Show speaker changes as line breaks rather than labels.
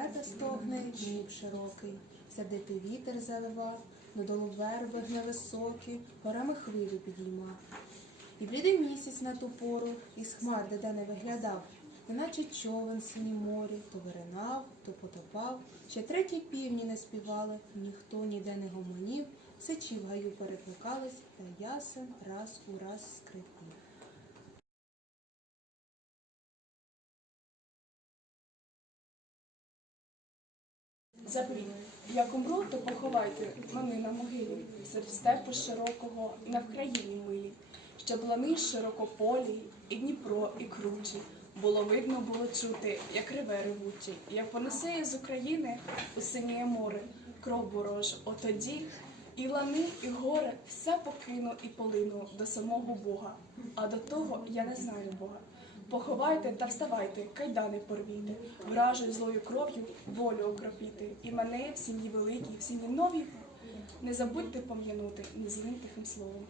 верета стогне, дніп широкий, сердитий вітер залива, додолу верби невисокі, горами хвилю підійма. І блідий місяць на ту пору із хмар де не виглядав, неначе човен синій морі, то виринав, то потопав, ще треті півні не співали, ніхто ніде не гомонів, сичі в гаю перекликались, та ясен раз у раз скрипів.
Запліт. Як умру, то поховайте мене на могилі, серед степу широкого і на вкраїні милі, щоб лани широкополі, і Дніпро, і кручі. Було видно, було чути, як реве ревучий, як понесе із України у синє море, кров ворож. Отоді і лани, і горе все покину і полину до самого Бога. А до того я не знаю Бога. Поховайте та вставайте, кайдани порвійте, вражою злою кров'ю волю окропіти, і мене в сім'ї великій, в сім'ї новій. Не забудьте пом'янути ні злим тихим словом.